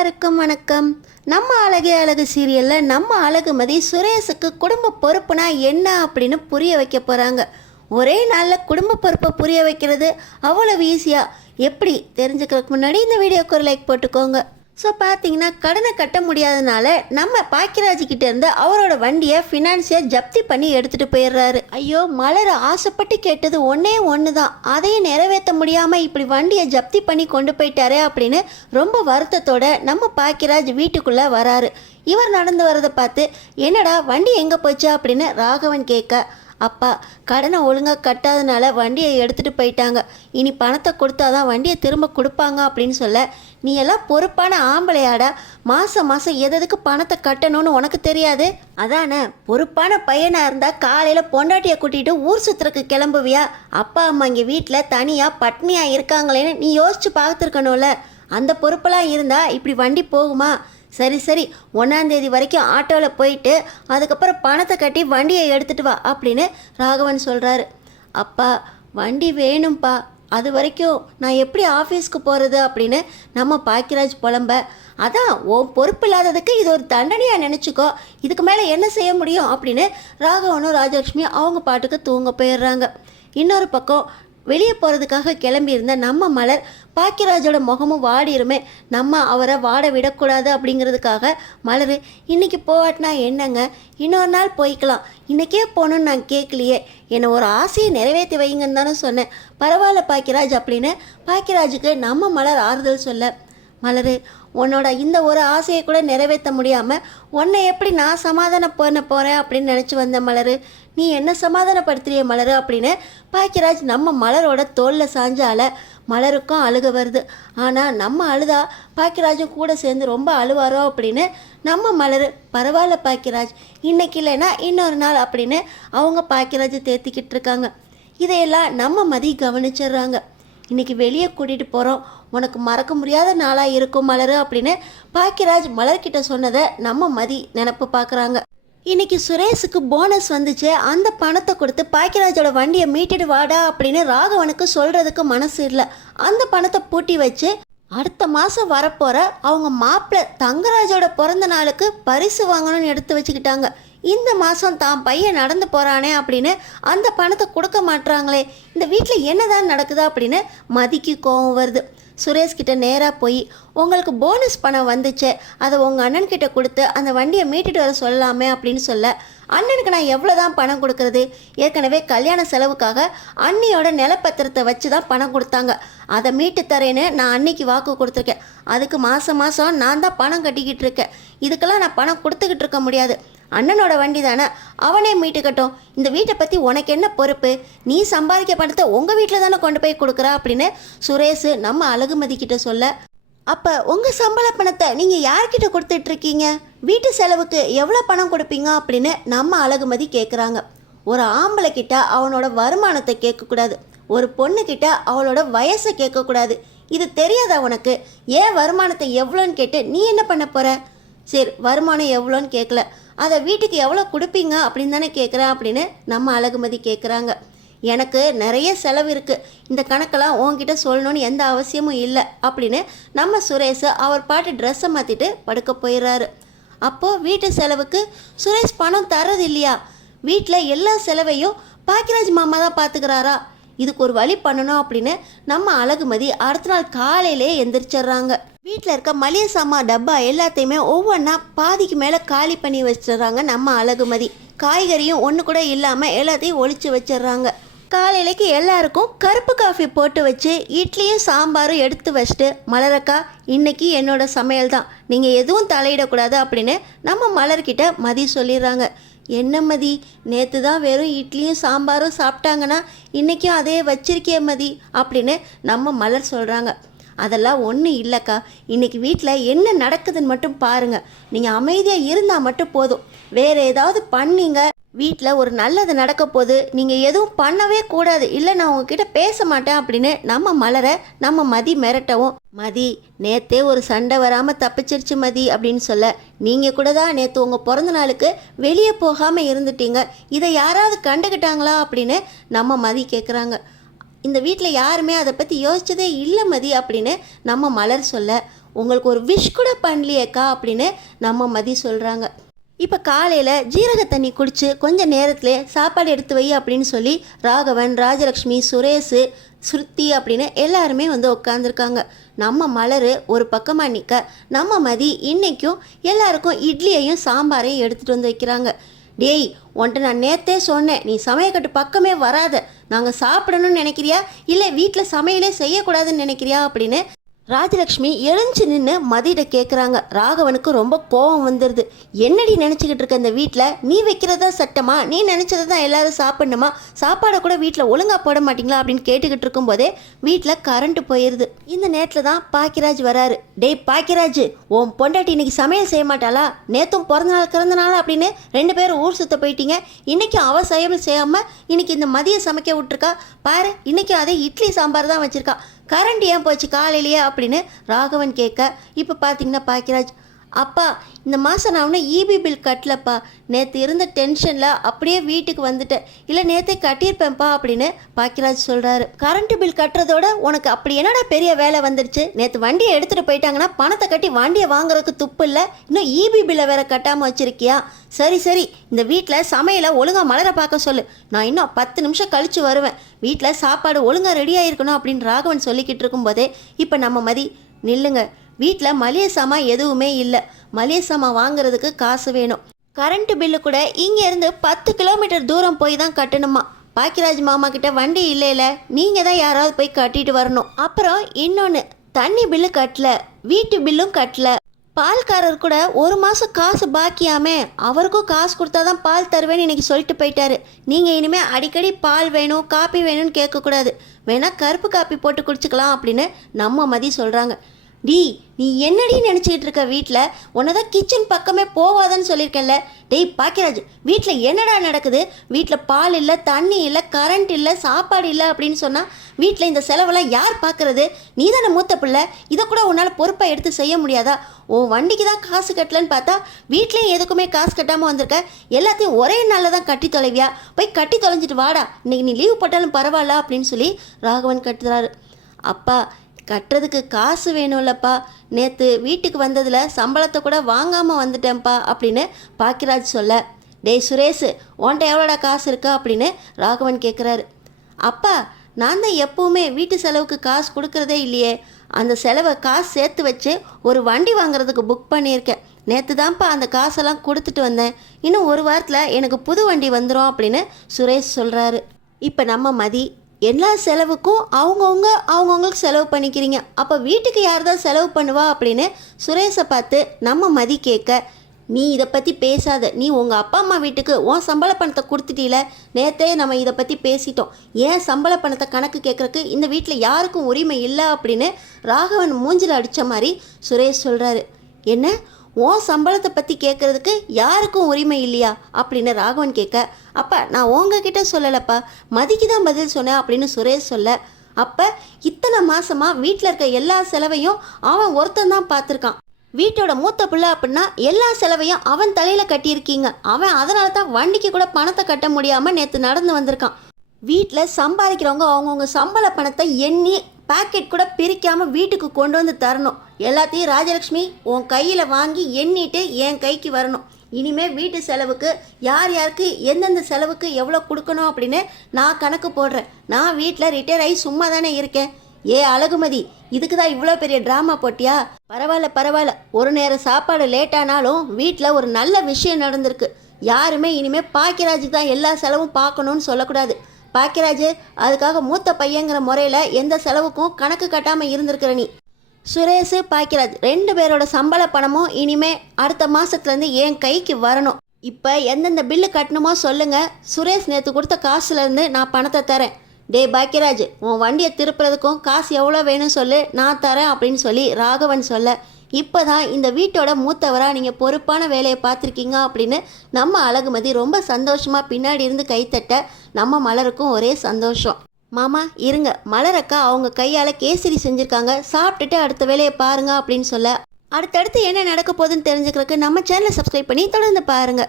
எல்லாருக்கும் வணக்கம். நம்ம அழகே அழகு சீரியலில் நம்ம அழகுமதி சுரேஷுக்கு குடும்ப பொறுப்புனா என்ன அப்படின்னு புரிய வைக்க போகிறாங்க. ஒரே நாளில் குடும்ப பொறுப்பை புரிய வைக்கிறது அவ்வளவு ஈஸியாக எப்படி தெரிஞ்சுக்கிறதுக்கு முன்னாடி இந்த வீடியோக்கு ஒரு லைக் போட்டுக்கோங்க. ஸோ பார்த்தீங்கன்னா கடனை கட்ட முடியாதனால நம்ம பாக்கியராஜ்கிட்ட இருந்து அவரோட வண்டியை ஃபினான்ஸியாக ஜப்தி பண்ணி எடுத்துகிட்டு போயிடுறாரு. ஐயோ, மலர் ஆசைப்பட்டு கேட்டது ஒன்று தான், அதையும் நிறைவேற்ற முடியாமல் இப்படி வண்டியை ஜப்தி பண்ணி கொண்டு போயிட்டாரே அப்படின்னு ரொம்ப வருத்தத்தோட நம்ம பாக்கியராஜ் வீட்டுக்குள்ளே வராரு. இவர் நடந்து வரதை பார்த்து என்னடா வண்டி எங்கே போச்சு அப்படின்னு ராகவன் கேட்க, அப்பா கடனை ஒழுங்காக கட்டாதனால வண்டியை எடுத்துகிட்டு போயிட்டாங்க, இனி பணத்தை கொடுத்தாதான் வண்டியை திரும்ப கொடுப்பாங்க அப்படின்னு சொல்ல, நீ எல்லாம் பொறுப்பான ஆம்பளையாடா, மாதம் எதுக்கு பணத்தை கட்டணும்னு உனக்கு தெரியாது? அதானே பொறுப்பான பையனாக இருந்தால் காலையில் பொண்டாட்டியை கூட்டிகிட்டு ஊர் சுற்றுறக்கு கிளம்புவியா? அப்பா அம்மா இங்கே வீட்டில் தனியாக பட்னியாக இருக்காங்களேன்னு நீ யோசிச்சு பார்த்துருக்கணும்ல. அந்த பொறுப்பெல்லாம் இருந்தால் இப்படி வண்டி போகுமா? சரி 1ஆம் தேதி வரைக்கும் ஆட்டோவில் போயிட்டு அதுக்கப்புறம் பணத்தை கட்டி வண்டியை எடுத்துகிட்டு வா அப்படின்னு ராகவன் சொல்கிறாரு. அப்பா வண்டி வேணும்ப்பா, அது வரைக்கும் நான் எப்படி ஆஃபீஸ்க்கு போகிறது அப்படின்னு நம்ம பாக்கியராஜ் புலம்ப, அதான் ஓ பொறுப்பு இல்லாததுக்கு இது ஒரு தண்டனையாக நினச்சிக்கோ, இதுக்கு மேலே என்ன செய்ய முடியும் அப்படின்னு ராகவனும் ராஜலட்சுமியும் அவங்க பாட்டுக்கு தூங்க போயிடுறாங்க. இன்னொரு பக்கம் வெளியே போகிறதுக்காக கிளம்பியிருந்த நம்ம மலர் பாக்கியராஜோட முகமும் வாடிருமே, நம்ம அவரை வாட விடக்கூடாது அப்படிங்கிறதுக்காக மலர் இன்றைக்கி போவாட்டினா என்னங்க, இன்னொரு நாள் போய்க்கலாம், இன்றைக்கே போகணுன்னு நான் கேட்கலையே, என்னை ஒரு ஆசையை நிறைவேற்றி வைங்கன்னு தானே சொன்னேன், பரவாயில்ல பாக்கியராஜ் அப்படின்னு பாக்கியராஜுக்கு நம்ம மலர் ஆறுதல் சொல்ல, மலர் உன்னோட இந்த ஒரு ஆசையை கூட நிறைவேற்ற முடியாமல் உன்னை எப்படி நான் சமாதானம் பண்ண போகிறேன் அப்படின்னு நினச்சி வந்த மலர், நீ என்ன சமாதானப்படுத்துறிய மலர் அப்படின்னு பாக்கியராஜ் நம்ம மலரோட தோளில் சாஞ்சால மலருக்கும் அழுக வருது. ஆனால் நம்ம அழுதா பாக்கியராஜும் கூட சேர்ந்து ரொம்ப அழுவாரோ அப்படின்னு நம்ம மலர், பரவாயில்ல பாக்கியராஜ் இன்னைக்கு இல்லைன்னா இன்னொரு நாள் அப்படின்னு அவங்க பாக்கியராஜ் தேத்திக்கிட்டு இருக்காங்க. இதையெல்லாம் நம்ம மதி கவனிச்சிடுறாங்க. இன்றைக்கி வெளியே கூட்டிகிட்டு போகிறோம், உனக்கு மறக்க முடியாத நாளாக இருக்கும் மலர் அப்படின்னு பாக்கியராஜ் மலர்கிட்ட சொன்னதை நம்ம மதி நினப்பு பார்க்குறாங்க. இன்றைக்கி சுரேஷுக்கு போனஸ் வந்துச்சு, அந்த பணத்தை கொடுத்து பாக்கியராஜோட வண்டியை மீட்டுட்டு வாடா அப்படின்னு ராகவனுக்கு சொல்கிறதுக்கு மனசு இல்லை. அந்த பணத்தை பூட்டி வச்சு அடுத்த மாதம் வரப்போகிற அவங்க மாப்பிள்ளை தங்கராஜோட பிறந்த நாளுக்கு பரிசு வாங்கணும்னு எடுத்து வச்சுக்கிட்டாங்க. இந்த மாதம் தான் பையன் நடந்து போகிறானே அப்படின்னு அந்த பணத்தை கொடுக்க மாட்டுறாங்களே, இந்த வீட்டில் என்னதான் நடக்குதா அப்படின்னு மதிக்கு கோவம் வருது. சுரேஷ்கிட்ட நேராக போய் உங்களுக்கு போனஸ் பணம் வந்துச்சு, அதை உங்கள் அண்ணன்கிட்ட கொடுத்து அந்த வண்டியை மீட்டுட்டு வர சொல்லலாமே அப்படின்னு சொல்ல, அண்ணனுக்கு நான் எவ்வளோ தான் பணம் கொடுக்கறது, ஏற்கனவே கல்யாண செலவுக்காக அண்ணியோட நிலப்பத்திரத்தை வச்சு தான் பணம் கொடுத்தாங்க, அதை மீட்டு தரேன்னு நான் அன்னைக்கு வாக்கு கொடுத்துருக்கேன், அதுக்கு மாதம் நான் தான் பணம் கட்டிக்கிட்டு இருக்கேன், இதுக்கெல்லாம் நான் பணம் கொடுத்துக்கிட்டு இருக்க முடியாது, அண்ணனோட வண்டி தானே அவனே மீட்டுக்கட்டும், இந்த வீட்டை பற்றி உனக்கு என்ன பொறுப்பு, நீ சம்பாதிக்க பணத்தை உங்கள் வீட்டில் தானே கொண்டு போய் கொடுக்குறா அப்படின்னு சுரேஷ் நம்ம அழகுமதி கிட்ட சொல்ல, அப்போ உங்கள் சம்பள பணத்தை நீங்கள் யார்கிட்ட கொடுத்துட்ருக்கீங்க, வீட்டு செலவுக்கு எவ்வளோ பணம் கொடுப்பீங்க அப்படின்னு நம்ம அழகுமதி கேட்குறாங்க. ஒரு ஆம்பளை கிட்ட அவனோட வருமானத்தை கேட்கக்கூடாது, ஒரு பொண்ணுக்கிட்ட அவளோட வயசை கேட்கக்கூடாது, இது தெரியாதா உனக்கு? ஏன் வருமானத்தை எவ்வளோன்னு கேட்டு நீ என்ன பண்ண போகிற? சரி வருமானம் எவ்வளோன்னு கேட்கல, அதை வீட்டுக்கு எவ்வளோ கொடுப்பீங்க அப்படின்னு தானே கேட்குறேன் அப்படின்னு நம்ம அழகுமதி கேட்குறாங்க. எனக்கு நிறைய செலவு இருக்குது, இந்த கணக்கெல்லாம் உன்கிட்ட சொல்லணும்னு எந்த அவசியமும் இல்லை அப்படின்னு நம்ம சுரேஷ் அவர் பாட்டு ட்ரெஸ்ஸை மாற்றிட்டு படுக்க போயிடுறாரு. அப்போது வீட்டு செலவுக்கு சுரேஷ் பணம் தர்றது இல்லையா? வீட்டில் எல்லா செலவையும் பாக்கியராஜ் மாமா தான் பார்த்துக்கிறாரா? இதுக்கு ஒரு வழி பண்ணணும் அப்படின்னு நம்ம அழகுமதி அடுத்த நாள் காலையிலே எந்திரிச்சிட்றாங்க. வீட்டில் இருக்க மளிகை சாமான் டப்பா எல்லாத்தையுமே ஒவ்வொன்றா பாதிக்கு மேலே காலி பண்ணி வச்சிடுறாங்க நம்ம அழகுமதி. காய்கறியும் ஒன்று கூட இல்லாமல் எல்லாத்தையும் ஒழிச்சு வச்சிடுறாங்க. காலையிலேக்கு எல்லாருக்கும் கருப்பு காஃபி போட்டு வச்சு இட்லியும் சாம்பாரும் எடுத்து வச்சுட்டு, மலரக்கா இன்னைக்கு என்னோட சமையல் தான், நீங்கள் எதுவும் தலையிடக்கூடாது அப்படின்னு நம்ம மலர்கிட்ட மதி சொல்லிடுறாங்க. என்ன மதி, நேற்று தான் வெறும் இட்லியும் சாம்பாரும் சாப்பிட்டாங்கன்னா இன்றைக்கும் அதே வச்சிருக்கே மதி அப்படின்னு நம்ம மலர் சொல்கிறாங்க. அதெல்லாம் ஒன்றும் இல்லைக்கா, இன்றைக்கி வீட்டில் என்ன நடக்குதுன்னு மட்டும் பாருங்கள், நீங்கள் அமைதியாக இருந்தால் மட்டும் போதும், வேறு ஏதாவது பண்ணீங்க வீட்டில் ஒரு நல்லது நடக்க போது, நீங்கள் எதுவும் பண்ணவே கூடாது, இல்லை நான் உங்ககிட்ட பேச மாட்டேன் அப்படின்னு நம்ம மலரை நம்ம மதி மிரட்டவும், மதி நேற்றே ஒரு சண்டை வராமல் தப்பிச்சிருச்சு மதி அப்படின்னு சொல்ல, நீங்கள் கூட தான் நேற்று உங்கள் பிறந்த நாளுக்கு வெளியே போகாமல் இருந்துட்டீங்க, இதை யாராவது கண்டுக்கிட்டாங்களா அப்படின்னு நம்ம மதி கேட்குறாங்க. இந்த வீட்டில் யாருமே அதை பற்றி யோசிச்சதே இல்லை மதி அப்படின்னு நம்ம மலர் சொல்ல, உங்களுக்கு ஒரு விஷ் கூட பண்ணலையேக்கா அப்படின்னு நம்ம மதி சொல்கிறாங்க. இப்போ காலையில் ஜீரக தண்ணி குடித்து கொஞ்சம் நேரத்திலே சாப்பாடு எடுத்து வை அப்படின்னு சொல்லி ராகவன், ராஜலக்ஷ்மி, சுரேஷ், ஸ்ருதி அப்படின்னு எல்லாருமே வந்து உட்காந்துருக்காங்க. நம்ம மலர் ஒரு பக்கமாக நிற்க நம்ம மதி இன்றைக்கும் எல்லாருக்கும் இட்லியையும் சாம்பாரையும் எடுத்துகிட்டு வந்து வைக்கிறாங்க. டேய், உன்ட்ட நான் நேற்றே சொன்னேன், நீ சமையக்கட்டு பக்கமே வராத, நாங்கள் சாப்பிடணும்னு நினைக்கிறியா இல்லை வீட்டில் சமையலே செய்யக்கூடாதுன்னு நினைக்கிறியா அப்படின்னு ராஜலக்ஷ்மி எழுந்து நின்று மதியிட்ட கேட்குறாங்க. ராகவனுக்கு ரொம்ப கோபம் வந்துடுது. என்னடி நினச்சிக்கிட்டு இருக்க இந்த வீட்டில்? நீ வைக்கிறதா சட்டமா? நீ நினச்சதை தான் எல்லோரும் சாப்பிடணுமா? சாப்பாடை கூட வீட்டில் ஒழுங்காக போட மாட்டிங்களா அப்படின்னு கேட்டுக்கிட்டு இருக்கும்போதே வீட்டில் கரண்ட்டு போயிடுது. இந்த நேரத்தில் தான் பாக்கியராஜ் வராரு. டேய் பாக்கியராஜ், உன் பொண்டாட்டி இன்னைக்கு சமையல் செய்ய மாட்டாளா? நேற்றும் பிறந்த நாள் அப்படின்னு 2 பேரும் ஊர் சுற்ற போயிட்டீங்க. இன்றைக்கும் அவள் சமையல் செய்யாமல் இன்னைக்கு இந்த மதியம் சமைக்க விட்டுருக்கா பாரு. இன்றைக்கும் அதே இட்லி சாம்பார் தான் வச்சுருக்கா. கரண்ட் ஏன் போச்சு காலையிலேயே அப்படின்னு ராகவன் கேட்க, இப்போ பார்த்தீங்கன்னா பாக்கியராஜ், அப்பா இந்த மாதம் நான் ஒன்றும் இபி பில் கட்டலப்பா, நேற்று இருந்த டென்ஷனில் அப்படியே வீட்டுக்கு வந்துட்டேன், இல்லை நேற்றே கட்டியிருப்பேன்ப்பா அப்படின்னு பாக்கியராஜ் சொல்கிறாரு. கரண்ட்டு பில் கட்டுறதோட உனக்கு அப்படி என்னடா பெரிய வேலை வந்துடுச்சு? நேற்று வண்டியை எடுத்துகிட்டு போயிட்டாங்கன்னா பணத்தை கட்டி வண்டியை வாங்குறதுக்கு துப்பு இல்லை, இன்னும் இபி பில்லை வேற கட்டாமல் வச்சுருக்கியா? சரி இந்த வீட்டில் சமையலை ஒழுங்காக மலரை பார்க்க சொல்லு, நான் இன்னும் 10 நிமிஷம் கழித்து வருவேன், வீட்டில் சாப்பாடு ஒழுங்காக ரெடியாக இருக்கணும் அப்படின்னு ராகவன் சொல்லிக்கிட்டு இருக்கும்போதே இப்போ நம்ம மதி, நில்லுங்க, வீட்டில் மளிகை சாமான் எதுவுமே இல்லை, மளிகை சாமான் வாங்குறதுக்கு காசு வேணும், கரண்ட்டு பில்லு கூட இங்கேருந்து 10 கிலோமீட்டர் தூரம் போய் தான் கட்டணுமா, பாக்கியராஜ் மாமா கிட்ட வண்டி இல்லைல்ல, நீங்கள் தான் யாராவது போய் கட்டிட்டு வரணும். அப்புறம் இன்னொன்று, தண்ணி பில்லு கட்டல, வீட்டு பில்லும் கட்டல, பால்காரர் கூட 1 மாதம் காசு பாக்கியாமே, அவருக்கும் காசு கொடுத்தா தான் பால் தருவேன்னு இன்றைக்கி சொல்லிட்டு போயிட்டாரு. நீங்கள் இனிமேல் அடிக்கடி பால் வேணும் காப்பி வேணும்னு கேட்கக்கூடாது, வேணால் கருப்பு காப்பி போட்டு குடிச்சிக்கலாம் அப்படின்னு நம்ம மதி சொல்கிறாங்க. நீ என்னடி நினச்சிக்கிட்டு இருக்க? வீட்டில் உன்னை தான் கிச்சன் பக்கமே போவாதன்னு சொல்லியிருக்கேன்ல. டேய் பாக்கியராஜ், வீட்டில் என்னடா நடக்குது? வீட்டில் பால் இல்லை, தண்ணி இல்லை, கரண்ட் இல்லை, சாப்பாடு இல்லை அப்படின்னு சொன்னால் வீட்டில் இந்த செலவெல்லாம் யார் பார்க்குறது? நீ தானே மூத்த பிள்ளை, இதை கூட உன்னால் பொறுப்பாக எடுத்து செய்ய முடியாதா? உன் வண்டிக்கு தான் காசு கட்டலன்னு பார்த்தா வீட்லேயும் எதுக்குமே காசு கட்டாமல் வந்திருக்க, எல்லாத்தையும் ஒரே நாளில் தான் கட்டி தொலைவியா? போய் கட்டி தொலைஞ்சிட்டு வாடா, இன்றைக்கி நீ லீவ் போட்டாலும் பரவாயில்ல அப்படின்னு சொல்லி ராகவன் கட்டுறாரு. அப்பா, கட்டுறதுக்கு காசு வேணும்லப்பா, நேற்று வீட்டுக்கு வந்ததில் சம்பளத்தை கூட வாங்காமல் வந்துட்டேன்ப்பா அப்படின்னு பாக்கியராஜ் சொல்ல, டேய் சுரேஷ், உன்ட்ட எவ்வளோடா காசு இருக்கா அப்படின்னு ராகவன் கேட்குறாரு. அப்பா, நான் தான் எப்போவுமே வீட்டு செலவுக்கு காசு கொடுக்குறதே இல்லையே, அந்த செலவை காசு சேர்த்து வச்சு ஒரு வண்டி வாங்குறதுக்கு புக் பண்ணியிருக்கேன், நேற்று தான்ப்பா அந்த காசெல்லாம் கொடுத்துட்டு வந்தேன், இன்னும் 1 வாரத்தில் எனக்கு புது வண்டி வந்துடும் அப்படின்னு சுரேஷ் சொல்கிறாரு. இப்போ நம்ம மதி, எல்லா செலவுக்கும் அவங்கவுங்களுக்கு செலவு பண்ணிக்கிறீங்க, அப்போ வீட்டுக்கு யார் தான் செலவு பண்ணுவா அப்படின்னு சுரேஷை பார்த்து நம்ம மதி கேட்க, நீ இதை பற்றி பேசாத, நீ உங்கள் அப்பா அம்மா வீட்டுக்கு உன் சம்பள பணத்தை கொடுத்துட்டீல, நேற்றே நம்ம இதை பற்றி பேசிட்டோம், ஏன் சம்பள பணத்தை கணக்கு கேட்குறக்கு இந்த வீட்டில் யாருக்கும் உரிமை இல்லை அப்படின்னு ராகவன் மூஞ்சில் அடித்த மாதிரி சுரேஷ் சொல்கிறாரு. என்ன, உன் சம்பளத்தை பற்றி கேட்குறதுக்கு யாருக்கும் உரிமை இல்லையா அப்படின்னு ராகவன் கேட்க, அப்பா நான் உங்ககிட்ட சொல்லலப்பா, மதிக்கு தான் பதில் சொன்னேன் அப்படின்னு சுரேஷ் சொல்ல, அப்போ இத்தனை மாதமாக வீட்டில் இருக்க எல்லா செலவையும் அவன் ஒருத்தன் தான் பார்த்துருக்கான், வீட்டோட மூத்த பிள்ளை அப்படின்னா எல்லா செலவையும் அவன் தலையில் கட்டியிருக்கீங்க, அவன் அதனால தான் வண்டிக்கு கூட பணத்தை கட்ட முடியாமல் நேற்று நடந்து வந்திருக்கான். வீட்டில் சம்பாதிக்கிறவங்க அவங்கவுங்க சம்பள பணத்தை எண்ணி பேக்கெட் கூட பிரிக்காமல் வீட்டுக்கு கொண்டு வந்து தரணும், எல்லாத்தையும் ராஜலக்ஷ்மி உன் கையில் வாங்கி எண்ணிட்டு என் கைக்கு வரணும். இனிமேல் வீட்டு செலவுக்கு யார் யாருக்கு எந்தெந்த செலவுக்கு எவ்வளோ கொடுக்கணும் அப்படின்னு நான் கணக்கு போடுறேன். நான் வீட்டில் ரிட்டையர் ஆகி சும்மா தானே இருக்கேன். அழகுமதி, இதுக்கு தான் இவ்வளோ பெரிய ட்ராமா போட்டியா? பரவாயில்ல, ஒரு நேரம் சாப்பாடு லேட்டானாலும் வீட்டில் ஒரு நல்ல விஷயம் நடந்திருக்கு. யாருமே இனிமேல் பாக்கியராஜுக்கு தான் எல்லா செலவும் பார்க்கணுன்னு சொல்லக்கூடாது. பாக்கியராஜ், அதுக்காக மூத்த பையங்கிற முறையில் எந்த செலவுக்கும் கணக்கு கட்டாமல் இருந்திருக்கிற நீ. சுரேஷ், பாக்கியராஜ் 2 பேரோட சம்பள பணமும் இனிமே அடுத்த மாதத்துலேருந்து என் கைக்கு வரணும். இப்போ எந்தெந்த பில்லு கட்டணுமோ சொல்லுங்கள், சுரேஷ் நேற்று கொடுத்த காசுலேருந்து நான் பணத்தை தரேன். டே பாக்கியராஜ், உன் வண்டியை திருப்புறதுக்கும் காசு எவ்வளோ வேணும்னு சொல்லு, நான் தரேன் அப்படின்னு சொல்லி ராகவன் சொல்ல, இப்போ தான் இந்த வீட்டோட மூத்தவராக நீங்கள் பொறுப்பான வேலையை பார்த்துருக்கீங்க அப்படின்னு நம்ம அழகுமதி ரொம்ப சந்தோஷமாக பின்னாடி இருந்து கைத்தட்ட நம்ம மலருக்கும் ஒரே சந்தோஷம். மாமா இருங்க, மலரக்கா அவங்க கையால் கேசரி செஞ்சுருக்காங்க, சாப்பிட்டுட்டு அடுத்த வேலையை பாருங்க அப்படின்னு சொல்ல, அடுத்தடுத்து என்ன நடக்க போகுதுன்னு தெரிஞ்சுக்கிறதுக்கு நம்ம சேனலை சப்ஸ்கிரைப் பண்ணி தொடர்ந்து பாருங்கள்.